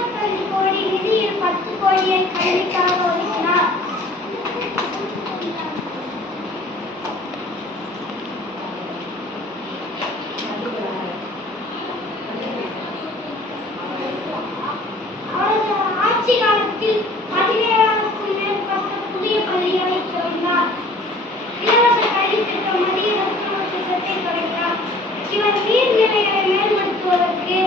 25 கோடி நிதியில் 10 கோடியை கல்விக்காக ஒதுக்கினார். அவரது ஆட்சி காலத்தில் 17,000க்கும் மேற்பட்ட புதிய பள்ளிகளை திறந்தார். இலவச கல்வி திட்டம், மதிய உணவு திட்டத்தை தொடங்கினார். இவர் நீர்நிலைகளை மேம்படுத்துவதற்கு